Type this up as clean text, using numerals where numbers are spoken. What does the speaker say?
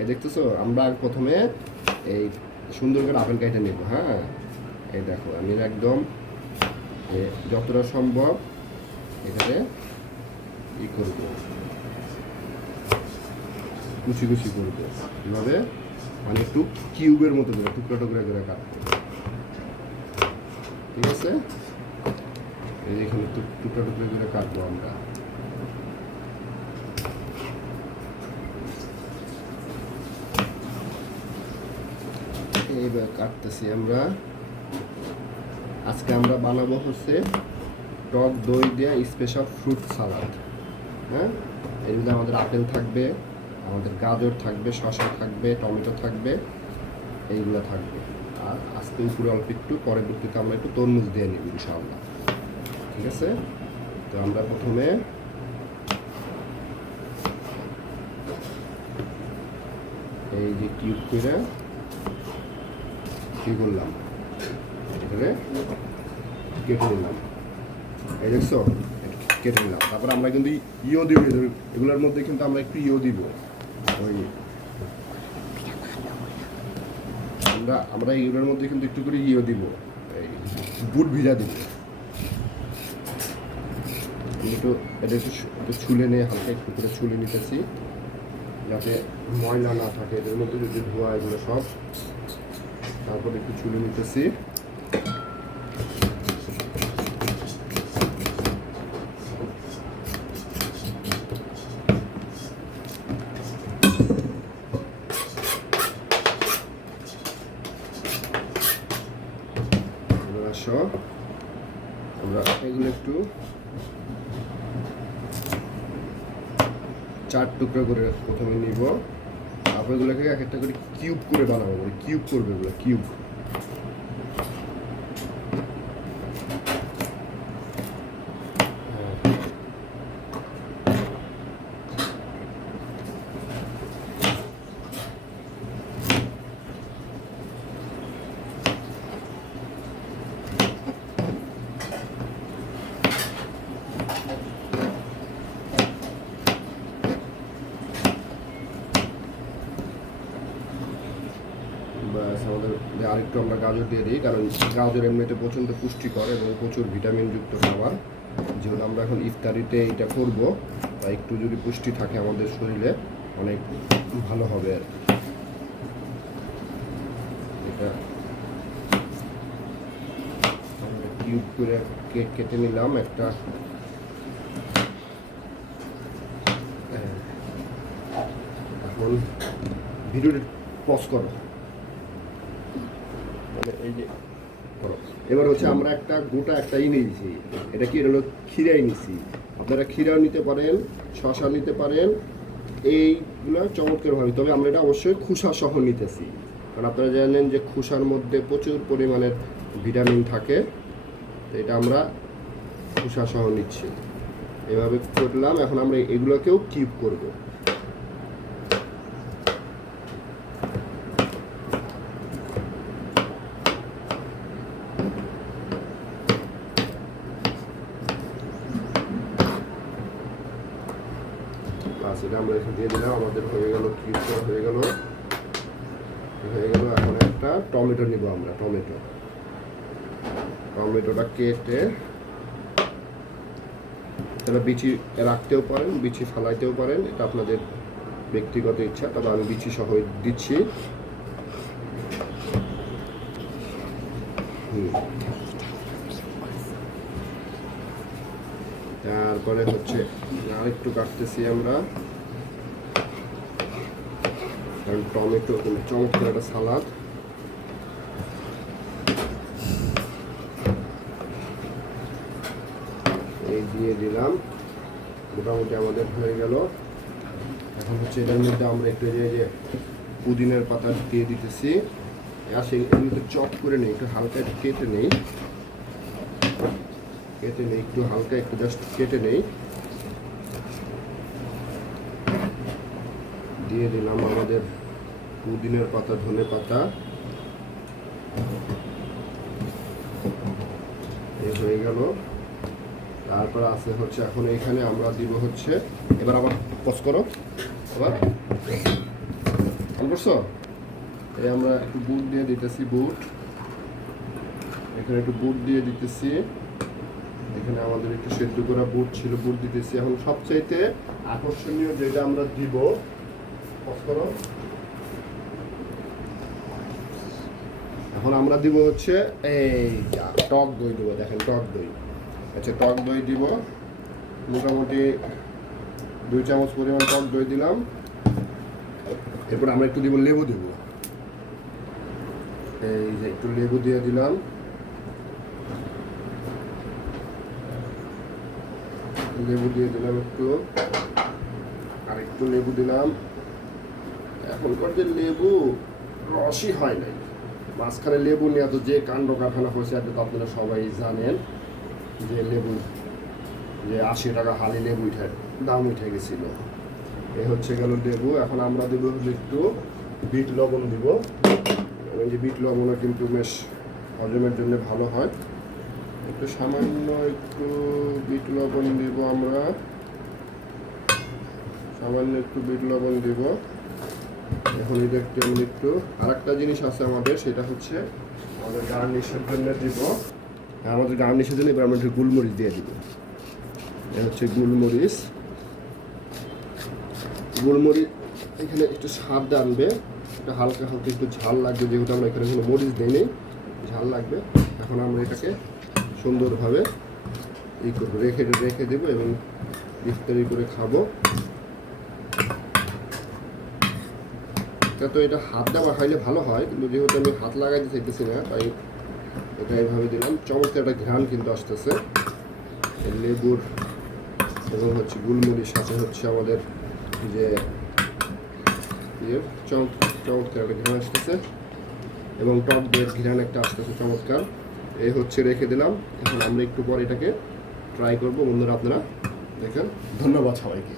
এই দেখতেছো, আমরা প্রথমে এই সুন্দর করে আপেল কাইটা নেব। হ্যাঁ, এই দেখো আমি একদম যতটা সম্ভব এখানে ই করবো, কুচি কুচি করবো এভাবে, মানে একটু কিউবের মতো করে টুকরা টুকরা করে কাটবো। ঠিক আছে, এই এখানে টুকরা টুকরা করে কাটবো আমরা। এইবার কাটতেছি আমরা। আজকে আমরা বানাবো হচ্ছে টক দই দিয়ে স্পেশাল ফ্রুট সালাদ। হ্যাঁ, এর মধ্যে আমাদের আপেল থাকবে, আমাদের গাজর থাকবে, শসা থাকবে, টমেটো থাকবে, এইগুলো থাকবে। আর আজকে উপরে অল্প একটু, পরবর্তীতে আমরা একটু তরমুজ দিয়ে নিব ইনশাআল্লাহ। ঠিক আছে, তো আমরা প্রথমে এই যে কিউব করে কি করলাম, এখানে কেটে নিলাম। এই দেখছো, কেটে নিলাম। তারপরে আমরা কিন্তু ইও দিব, এগুলোর মধ্যে কিন্তু আমরা একটু ইও দিব। ওই আমরা এগুলোর মধ্যে কিন্তু একটু করে ইও দিব, এই বুট ভিজা দিব। একটু এটা একটু ছুলে নিয়ে হালকা একটু করে ছুলে নিতেছি, যাতে ময়লা না থাকে এদের মধ্যে, যদি ধোয়া এগুলো সব। তারপর একটু ছুলে নিতেছি। আমরা এগুলো একটু 4 টুকরো করে প্রথমে নিব। তারপর এগুলোকে এক একটা করে কিউব করে বানাবো, কিউব করবে এগুলো, কিউব। আমাদের আরেকটু আমরা গাজর দিয়ে দিই, কারণ গাজর এমনিতে প্রচণ্ড পুষ্টিকর এবং প্রচুর ভিটামিনযুক্ত খাবার। যেহেতু আমরা এখন ইফতারিতে এটা করব, বা একটু যদি পুষ্টি থাকে আমাদের শরীরে অনেক ভালো হবে আর কি। এটা আমরা কিউব করে কেক কেটে নিলাম একটা। এখন ভিডিওটি পজ করো, এই যে করো। এবার হচ্ছে আমরা একটা গোটা একটাই নিয়েছি, এটা কি হলো, ক্ষীরাই নিছি। আপনারা ক্ষীরাও নিতে পারেন, শশা নিতে পারেন, এইগুলো চমৎকারভাবে। তবে আমরা এটা অবশ্যই খোসা সহ নিতেছি, কারণ আপনারা জানেন যে খোসার মধ্যে প্রচুর পরিমাণের ভিটামিন থাকে। তো এটা আমরা খোসা সহ নিচ্ছি। এভাবে করলাম। এখন আমরা এগুলোকেও কিউব করব। এটা আমরা এখানে দিয়ে দিলাম, আমাদের হয়ে গেল, কিউব করা হয়ে গেল। এখন একটা টমেটো নিব আমরা। টমেটোটা কেটে, এটা বিচি রাখতেও পারেন, বিচি ফালাইতেও পারেন, এটা আপনাদের ব্যক্তিগত ইচ্ছা। তবে আমি বিচি সহ দিচ্ছি। তারপরে হচ্ছে আরেকটু কাটতেছি আমরা, কারণ টমেটো চমৎকার একটা সালাদ। এই দিয়ে দিলাম, মোটামুটি আমাদের হয়ে গেল। এখন হচ্ছে এটার মধ্যে আমরা একটু যে পুদিনার পাতা দিয়ে দিতেছি। আর সেগুলোতে চপ করে নেই, একটু হালকা একটু কেটে নেই, একটু হালকা একটু জাস্ট কেটে নেই। দিয়ে দিলাম আমাদের পুদিনার পাতা, ধনে পাতা। এই হয়ে গেল। তারপর আছে হচ্ছে এখন এখানে আমরা দিব হচ্ছে, এবার আবার পজ করো, আবার করছো? এই আমরা একটু বুট দিয়ে দিতেছি, বুট এখানে একটু বুট দিয়ে দিতেছি, এখানে আমাদের একটু সেদ্ধ করা বুট ছিল, বুট দিতেছি। এখন সবচাইতে আকর্ষণীয় যেটা আমরা দিব, এখন আমরা দিব হচ্ছে এই যা টক দই দেবো। দেখেন টক দই, আচ্ছা টক দই দিব, মোটামুটি 2 চামচ পরিমাণ টক দই দিলাম। এরপর আমরা একটু দিব লেবু দেব, এই যে একটু লেবু দিয়ে দিলাম, লেবু দিয়ে দিলাম একটু, আর একটু লেবু দিলাম। এখনকার যে লেবু রসই হয় নাই, মাঝখানে লেবু নিয়ে তো যে কাণ্ড কারখানা হয়েছে, এটা তো আপনারা সবাই জানেন যে লেবু যে 80 টাকা হালি লেবু দাম উঠে গেছিল। এ হচ্ছে গেল লেবু। এখন আমরা দেব একটু বিট লবণ দিব, এবং যে বিট লবণও কিন্তু বেশ হজমের জন্য ভালো হয়। একটু সামান্য একটু বিট লবণ দিব আমরা, সামান্য একটু বিট লবণ দিব। এখন এটা একটু আর একটা জিনিস আছে আমাদের, সেটা হচ্ছে আমাদের গার্নিশের জন্য দিব, আমাদের গার্নিশের জন্য এবার আমরা একটু গোলমরিচ দিয়ে দিব। এটা হচ্ছে গোলমরিচ, গোলমরিচ এখানে একটু স্বাদ আনবে, একটু হালকা হালকা একটু ঝাল লাগবে, যেহেতু আমরা এখানে কোনো মরিচ দিইনি, ঝাল লাগবে। এখন আমরা এটাকে সুন্দরভাবে রেখে দেবো এবং ইফতারি করে খাবো। তো এটা হাত দেওয়া খাইলে ভালো হয়, কিন্তু যেহেতু আমি হাত লাগাইতে চাইতেছি না, তাই এটা এইভাবে দিলাম। চমৎকার একটা ঘ্রাণ কিন্তু আসতেছে লেবুর এবং হচ্ছে গোলমরিচ, সাথে হচ্ছে আমাদের যে চমৎকার একটা ঘ্রাণ আসতেছে, এবং টক দইয়ের ঘ্রাণ একটা আসতেছে চমৎকার। এই হচ্ছে রেখে দিলাম। এখন আমরা একটু পর এটাকে ট্রাই করবো। বন্ধুরা আপনারা দেখেন। ধন্যবাদ সবাইকে।